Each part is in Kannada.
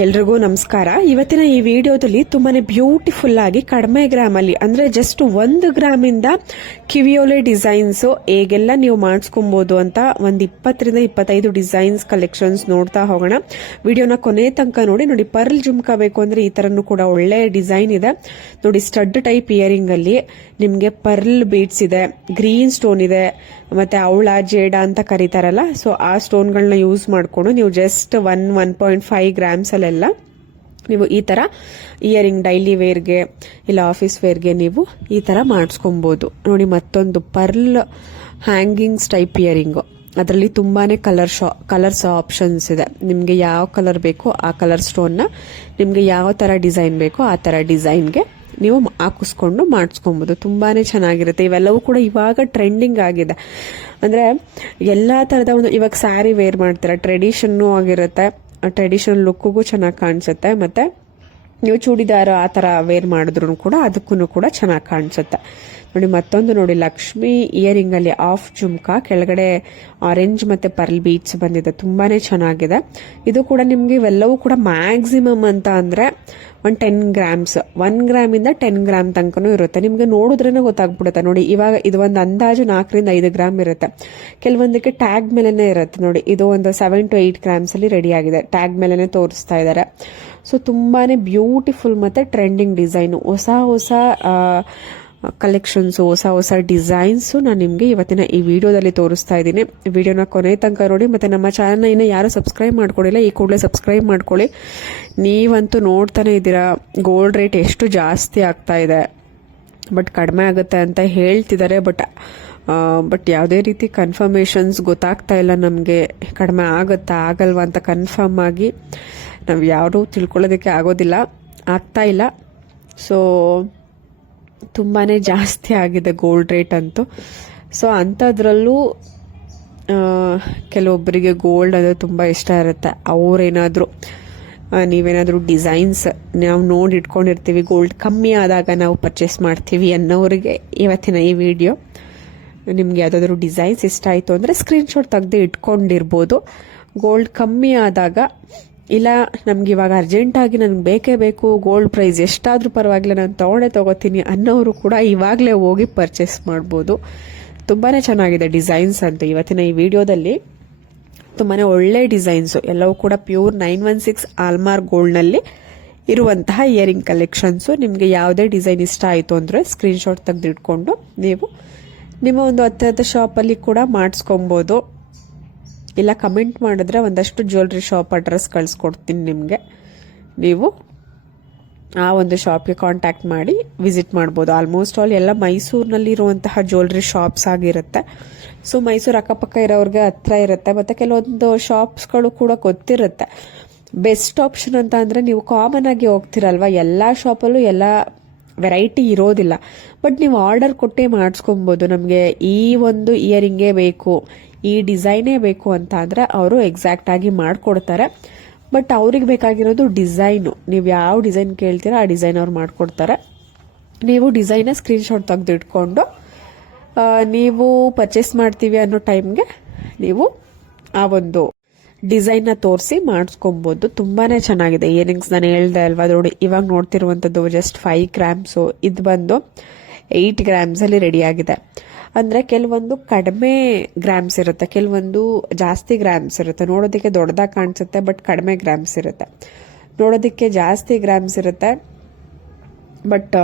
ಎಲ್ರಿಗೂ ನಮಸ್ಕಾರ. ಇವತ್ತಿನ ಈ ವಿಡಿಯೋದಲ್ಲಿ ತುಂಬಾನೇ ಬ್ಯೂಟಿಫುಲ್ ಆಗಿ ಕಡಿಮೆ ಗ್ರಾಮ್ ಅಲ್ಲಿ ಅಂದ್ರೆ ಜಸ್ಟ್ 1 ಗ್ರಾಮ್ ಇಂದ ಕಿವಿಯೋಲೆ ಡಿಸೈನ್ಸ್ ಹೇಗೆಲ್ಲ ನೀವು ಮಾಡಿಸ್ಕೊಬಹುದು ಅಂತ ಒಂದು 20 ರಿಂದ 25 ಡಿಸೈನ್ಸ್ ಕಲೆಕ್ಷನ್ಸ್ ನೋಡ್ತಾ ಹೋಗೋಣ. ವಿಡಿಯೋನ ಕೊನೆ ತನಕ ನೋಡಿ. ಪರ್ಲ್ ಜುಮ್ಕಾ ಬೇಕು ಅಂದ್ರೆ ಈ ತರನು ಕೂಡ ಒಳ್ಳೆ ಡಿಸೈನ್ ಇದೆ ನೋಡಿ. ಸ್ಟಡ್ ಟೈಪ್ ಇಯರಿಂಗ್ ಅಲ್ಲಿ ನಿಮ್ಗೆ ಪರ್ಲ್ ಬೀಡ್ಸ್ ಇದೆ, ಗ್ರೀನ್ ಸ್ಟೋನ್ ಇದೆ, ಮತ್ತೆ ಅವಳ ಜೇಡ ಅಂತ ಕರೀತಾರಲ್ಲ, ಸೊ ಆ ಸ್ಟೋನ್ಗಳನ್ನ ಯೂಸ್ ಮಾಡ್ಕೊಂಡು ನೀವು ಜಸ್ಟ್ 1.5 ಗ್ರಾಮ್ಸ್ ಅಲ್ಲೆಲ್ಲ ನೀವು ಈ ತರ ಇಯರಿಂಗ್ ಡೈಲಿ ವೇರ್ಗೆ ಇಲ್ಲ ಆಫೀಸ್ ವೇರ್ಗೆ ನೀವು ಈ ತರ ಮಾಡಿಸ್ಕೊಬಹುದು ನೋಡಿ. ಮತ್ತೊಂದು ಪರ್ಲ್ ಹ್ಯಾಂಗಿಂಗ್ಸ್ ಟೈಪ್ ಇಯರಿಂಗ್, ಅದರಲ್ಲಿ ತುಂಬಾನೇ ಕಲರ್ಸ್ ಆಪ್ಷನ್ಸ್ ಇದೆ. ನಿಮ್ಗೆ ಯಾವ ಕಲರ್ ಬೇಕೋ ಆ ಕಲರ್ ಸ್ಟೋನ್ ನ ನಿಮ್ಗೆ ಯಾವ ತರ ಡಿಸೈನ್ ಬೇಕೋ ಆ ತರ ಡಿಸೈನ್ಗೆ ನೀವು ಹಾಕಿಸ್ಕೊಂಡು ಮಾಡಿಸ್ಕೊಬಹುದು. ತುಂಬಾನೇ ಚೆನ್ನಾಗಿರುತ್ತೆ. ಇವೆಲ್ಲವೂ ಕೂಡ ಇವಾಗ ಟ್ರೆಂಡಿಂಗ್ ಆಗಿದೆ. ಅಂದ್ರೆ ಎಲ್ಲಾ ತರದ ಒಂದು ಇವಾಗ ಸ್ಯಾರಿ ವೇರ್ ಮಾಡ್ತೀರಾ, ಟ್ರೆಡಿಷನ್ನು ಆಗಿರುತ್ತೆ, ಟ್ರೆಡಿಷನಲ್ ಲುಕ್ಗೂ ಚೆನ್ನಾಗಿ ಕಾಣಿಸುತ್ತೆ. ಮತ್ತೆ ನೀವು ಚೂಡಿದಾರ ಆ ತರ ವೇರ್ ಮಾಡಿದ್ರು ಕೂಡ ಅದಕ್ಕೂ ಕೂಡ ಚೆನ್ನಾಗಿ ಕಾಣಿಸುತ್ತೆ ನೋಡಿ. ಮತ್ತೊಂದು ನೋಡಿ, ಲಕ್ಷ್ಮಿ ಇಯರಿಂಗ್ ಅಲ್ಲಿ ಆಫ್ ಜುಮ್ಕಾ, ಕೆಳಗಡೆ ಆರೆಂಜ್ ಮತ್ತೆ ಪರ್ಲ್ ಬೀಟ್ಸ್ ಬಂದಿದೆ, ತುಂಬಾನೇ ಚೆನ್ನಾಗಿದೆ. ಇದು ಕೂಡ ನಿಮ್ಗೆ ಇವೆಲ್ಲವೂ ಕೂಡ ಮ್ಯಾಕ್ಸಿಮಮ್ ಅಂತ ಅಂದ್ರೆ 10 ಗ್ರಾಮ್ಸ್, 1 ಗ್ರಾಮ್ ಇಂದ 10 ಗ್ರಾಮ್ ತನಕನೂ ಇರುತ್ತೆ. ನಿಮ್ಗೆ ನೋಡಿದ್ರೇನೆ ಗೊತ್ತಾಗ್ಬಿಡುತ್ತೆ ನೋಡಿ. ಇವಾಗ ಇದು ಒಂದು ಅಂದಾಜು 4 ರಿಂದ 5 ಗ್ರಾಮ್ ಇರುತ್ತೆ. ಕೆಲವೊಂದಕ್ಕೆ ಟ್ಯಾಗ್ ಮೇಲೆನೆ ಇರುತ್ತೆ ನೋಡಿ. ಇದು ಒಂದು 7 to 8 ಗ್ರಾಮ್ಸ್ ಅಲ್ಲಿ ರೆಡಿ ಆಗಿದೆ, ಟ್ಯಾಗ್ ಮೇಲೆನೆ ತೋರಿಸ್ತಾ ಇದ್ದಾರೆ. ಸೊ ತುಂಬಾನೇ ಬ್ಯೂಟಿಫುಲ್ ಮತ್ತೆ ಟ್ರೆಂಡಿಂಗ್ ಡಿಸೈನ್, ಹೊಸ ಕಲೆಕ್ಷನ್ಸ್, ಹೊಸ ಡಿಸೈನ್ಸ್ ನಾನು ನಿಮ್ಗೆ ಇವತ್ತಿನ ಈ ವಿಡಿಯೋದಲ್ಲಿ ತೋರಿಸ್ತಾ ಇದ್ದೀನಿ. ವಿಡಿಯೋನ ಕೊನೆ ತನಕ ನೋಡಿ. ಮತ್ತೆ ನಮ್ಮ ಚಾನಲ್ನ ಇನ್ನೂ ಯಾರು ಸಬ್ಸ್ಕ್ರೈಬ್ ಮಾಡ್ಕೊಂಡಿಲ್ಲ, ಈ ಕೂಡಲೇ ಸಬ್ಸ್ಕ್ರೈಬ್ ಮಾಡ್ಕೊಳ್ಳಿ. ನೀವಂತೂ ನೋಡ್ತಾನೆ ಇದ್ದೀರಾ ಗೋಲ್ಡ್ ರೇಟ್ ಎಷ್ಟು ಜಾಸ್ತಿ ಆಗ್ತಾ ಇದೆ. ಬಟ್ ಕಡಿಮೆ ಆಗುತ್ತೆ ಅಂತ ಹೇಳ್ತಿದ್ದಾರೆ, ಬಟ್ ಯಾವುದೇ ರೀತಿ ಕನ್ಫರ್ಮೇಷನ್ಸ್ ಗೊತ್ತಾಗ್ತಾ ಇಲ್ಲ ನಮಗೆ. ಕಡಿಮೆ ಆಗುತ್ತಾ ಆಗಲ್ವಾ ಅಂತ ಕನ್ಫರ್ಮ್ ಆಗಿ ನಾವು ಯಾರು ತಿಳ್ಕೊಳ್ಳೋದಕ್ಕೆ ಆಗ್ತಾ ಇಲ್ಲ. ಸೊ ತುಂಬಾನೇ ಜಾಸ್ತಿ ಆಗಿದೆ ಗೋಲ್ಡ್ ರೇಟ್ ಅಂತೂ. ಸೊ ಅಂಥದ್ರಲ್ಲೂ ಕೆಲವೊಬ್ಬರಿಗೆ ಗೋಲ್ಡ್ ಅಂದರೆ ತುಂಬ ಇಷ್ಟ ಇರುತ್ತೆ. ಅವರೇನಾದರೂ ನೀವೇನಾದರೂ ಡಿಸೈನ್ಸ್ ನಾವು ನೋಡಿ ಇಟ್ಕೊಂಡಿರ್ತೀವಿ, ಗೋಲ್ಡ್ ಕಮ್ಮಿ ಆದಾಗ ನಾವು ಪರ್ಚೇಸ್ ಮಾಡ್ತೀವಿ ಅನ್ನೋರಿಗೆ ಇವತ್ತಿನ ಈ ವಿಡಿಯೋ. ನಿಮ್ಗೆ ಯಾವುದಾದ್ರೂ ಡಿಸೈನ್ಸ್ ಇಷ್ಟ ಆಯಿತು ಅಂದರೆ ಸ್ಕ್ರೀನ್ಶಾಟ್ ತೆಗೆದು ಇಟ್ಕೊಂಡಿರ್ಬೋದು. ಗೋಲ್ಡ್ ಕಮ್ಮಿ ಆದಾಗ, ಇಲ್ಲ ನಮ್ಗೆ ಇವಾಗ ಅರ್ಜೆಂಟಾಗಿ ನನಗೆ ಬೇಕೇ ಬೇಕು, ಗೋಲ್ಡ್ ಪ್ರೈಸ್ ಎಷ್ಟಾದರೂ ಪರವಾಗಿಲ್ಲ ನಾನು ತಗೋತೀನಿ ಅನ್ನೋರು ಕೂಡ ಇವಾಗಲೇ ಹೋಗಿ ಪರ್ಚೇಸ್ ಮಾಡ್ಬೋದು. ತುಂಬಾ ಚೆನ್ನಾಗಿದೆ ಡಿಸೈನ್ಸ್ ಅಂತ ಇವತ್ತಿನ ಈ ವಿಡಿಯೋದಲ್ಲಿ. ತುಂಬಾ ಒಳ್ಳೆ ಡಿಸೈನ್ಸು, ಎಲ್ಲವೂ ಕೂಡ ಪ್ಯೂರ್ 916 ಆಲ್ಮಾರ್ಕ್ ಗೋಲ್ಡ್ನಲ್ಲಿ ಇರುವಂತಹ ಇಯರಿಂಗ್ ಕಲೆಕ್ಷನ್ಸು. ನಿಮಗೆ ಯಾವುದೇ ಡಿಸೈನ್ ಇಷ್ಟ ಆಯಿತು ಅಂದರೆ ಸ್ಕ್ರೀನ್ಶಾಟ್ ತೆಗೆದಿಟ್ಕೊಂಡು ನೀವು ನಿಮ್ಮ ಒಂದು ಹತ್ತಿರದ ಶಾಪಲ್ಲಿ ಕೂಡ ಮಾಡಿಸ್ಕೊಬೋದು. ಇಲ್ಲ ಕಮೆಂಟ್ ಮಾಡಿದ್ರೆ ಒಂದಷ್ಟು ಜ್ಯುವೆಲ್ರಿ ಶಾಪ್ ಅಡ್ರೆಸ್ ಕಳಿಸ್ಕೊಡ್ತೀನಿ ನಿಮಗೆ. ನೀವು ಆ ಒಂದು ಶಾಪ್ಗೆ ಕಾಂಟ್ಯಾಕ್ಟ್ ಮಾಡಿ ವಿಸಿಟ್ ಮಾಡ್ಬೋದು. ಆಲ್ಮೋಸ್ಟ್ ಆಲ್ ಎಲ್ಲ ಮೈಸೂರಿನಲ್ಲಿ ಇರುವಂತಹ ಜ್ಯುವೆಲ್ರಿ ಶಾಪ್ಸ್ ಆಗಿರುತ್ತೆ. ಸೊ ಮೈಸೂರು ಅಕ್ಕಪಕ್ಕ ಇರೋರಿಗೆ ಹತ್ರ ಇರುತ್ತೆ. ಮತ್ತು ಕೆಲವೊಂದು ಶಾಪ್ಸ್ಗಳು ಕೂಡ ಗೊತ್ತಿರುತ್ತೆ. ಬೆಸ್ಟ್ ಆಪ್ಷನ್ ಅಂತ ಅಂದರೆ ನೀವು ಕಾಮನ್ ಆಗಿ ಹೋಗ್ತಿರಲ್ವ, ಎಲ್ಲ ಶಾಪಲ್ಲೂ ಎಲ್ಲ ವೆರೈಟಿ ಇರೋದಿಲ್ಲ. ಬಟ್ ನೀವು ಆರ್ಡರ್ ಕೊಟ್ಟೇ ಮಾಡಿಸ್ಕೊಬೋದು. ನಮಗೆ ಈ ಒಂದು ಇಯರಿಂಗೇ ಬೇಕು, ಈ ಡಿಸೈನೇ ಬೇಕು ಅಂತ ಅಂದರೆ ಅವರು ಎಕ್ಸಾಕ್ಟ್ ಆಗಿ ಮಾಡಿಕೊಡ್ತಾರೆ. ಬಟ್ ಅವ್ರಿಗೆ ಬೇಕಾಗಿರೋದು ಡಿಸೈನು, ನೀವು ಯಾವ ಡಿಸೈನ್ ಕೇಳ್ತೀರಾ ಆ ಡಿಸೈನ್ ಅವ್ರು ಮಾಡಿಕೊಡ್ತಾರೆ. ನೀವು ಡಿಸೈನ ಸ್ಕ್ರೀನ್ಶಾಟ್ ತೆಗೆದು ಇಟ್ಕೊಂಡು ನೀವು ಪರ್ಚೇಸ್ ಮಾಡ್ತೀವಿ ಅನ್ನೋ ಟೈಮ್ಗೆ ನೀವು ಆ ಒಂದು ಡಿಸೈನ್ನ ತೋರಿಸಿ ಮಾಡಿಸ್ಕೊಬೋದು. ತುಂಬಾನೇ ಚೆನ್ನಾಗಿದೆ ಇಯರಿಂಗ್ಸ್. ನಾನು ಹೇಳ್ದೆ ಅಲ್ವಾ ನೋಡಿ, ಇವಾಗ ನೋಡ್ತಿರುವಂಥದ್ದು ಜಸ್ಟ್ 5 ಗ್ರಾಮ್ಸು, ಇದು ಬಂದು 8 ಗ್ರಾಮ್ಸ್ ಅಲ್ಲಿ ರೆಡಿ ಆಗಿದೆ. ಅಂದ್ರೆ ಕೆಲವೊಂದು ಕಡಿಮೆ ಗ್ರಾಮ್ಸ್ ಇರುತ್ತೆ, ಕೆಲವೊಂದು ಜಾಸ್ತಿ ಗ್ರಾಮ್ಸ್ ಇರುತ್ತೆ. ನೋಡೋದಕ್ಕೆ ದೊಡ್ಡದಾಗಿ ಕಾಣಿಸುತ್ತೆ, ಬಟ್ ಕಡಿಮೆ ಗ್ರಾಮ್ಸ್ ಇರುತ್ತೆ. ನೋಡೋದಕ್ಕೆ ಜಾಸ್ತಿ ಗ್ರಾಮ್ಸ್ ಇರುತ್ತೆ, ಬಟ್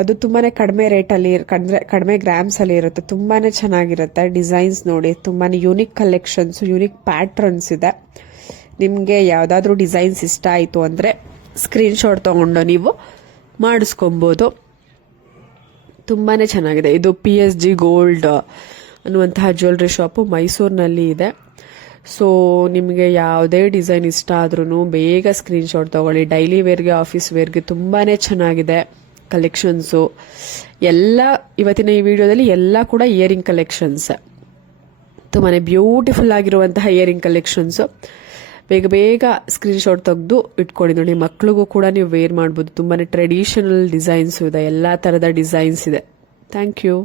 ಅದು ತುಂಬಾನೇ ಕಡಿಮೆ ರೇಟಲ್ಲಿ, ಕಡಿಮೆ ಗ್ರಾಮ್ಸ್ ಅಲ್ಲಿ ಇರುತ್ತೆ. ತುಂಬಾನೇ ಚೆನ್ನಾಗಿರುತ್ತೆ. ಡಿಸೈನ್ಸ್ ನೋಡಿ, ತುಂಬಾನೇ ಯೂನಿಕ್ ಕಲೆಕ್ಷನ್ಸ್, ಯೂನಿಕ್ ಪ್ಯಾಟ್ರನ್ಸ್ ಇದೆ. ನಿಮಗೆ ಯಾವುದಾದ್ರೂ ಡಿಸೈನ್ಸ್ ಇಷ್ಟ ಆಯಿತು ಅಂದರೆ ಸ್ಕ್ರೀನ್ಶಾಟ್ ತಗೊಂಡು ನೀವು ಮಾಡಿಸ್ಕೊಬೋದು. ತುಂಬಾನೇ ಚೆನ್ನಾಗಿದೆ. ಇದು PSG ಗೋಲ್ಡ್ ಅನ್ನುವಂತಹ ಜ್ಯುವೆಲ್ರಿ ಶಾಪು ಮೈಸೂರಿನಲ್ಲಿ ಇದೆ. ಸೊ ನಿಮಗೆ ಯಾವುದೇ ಡಿಸೈನ್ ಇಷ್ಟ ಆದ್ರೂ ಬೇಗ ಸ್ಕ್ರೀನ್ಶಾಟ್ ತಗೊಳ್ಳಿ. ಡೈಲಿ ವೇರ್ಗೆ, ಆಫೀಸ್ ವೇರ್ಗೆ ತುಂಬಾನೇ ಚೆನ್ನಾಗಿದೆ ಕಲೆಕ್ಷನ್ಸು ಎಲ್ಲ. ಇವತ್ತಿನ ಈ ವಿಡಿಯೋದಲ್ಲಿ ಎಲ್ಲ ಕೂಡ ಇಯರಿಂಗ್ ಕಲೆಕ್ಷನ್ಸ್, ತುಂಬಾನೇ ಬ್ಯೂಟಿಫುಲ್ ಆಗಿರುವಂತಹ ಇಯರಿಂಗ್ ಕಲೆಕ್ಷನ್ಸು. ಬೇಗ ಸ್ಕ್ರೀನ್ಶಾಟ್ ತೆಗೆದು ಇಟ್ಕೊಳ್ಳಿ ನೋಡಿ. ಮಕ್ಳಿಗೂ ಕೂಡ ನೀವು ವೇರ್ ಮಾಡ್ಬೋದು. ತುಂಬಾನೇ ಟ್ರೆಡಿಷನಲ್ ಡಿಸೈನ್ಸ್ ಇದೆ, ಎಲ್ಲಾ ತರದ ಡಿಸೈನ್ಸ್ ಇದೆ. Thank you.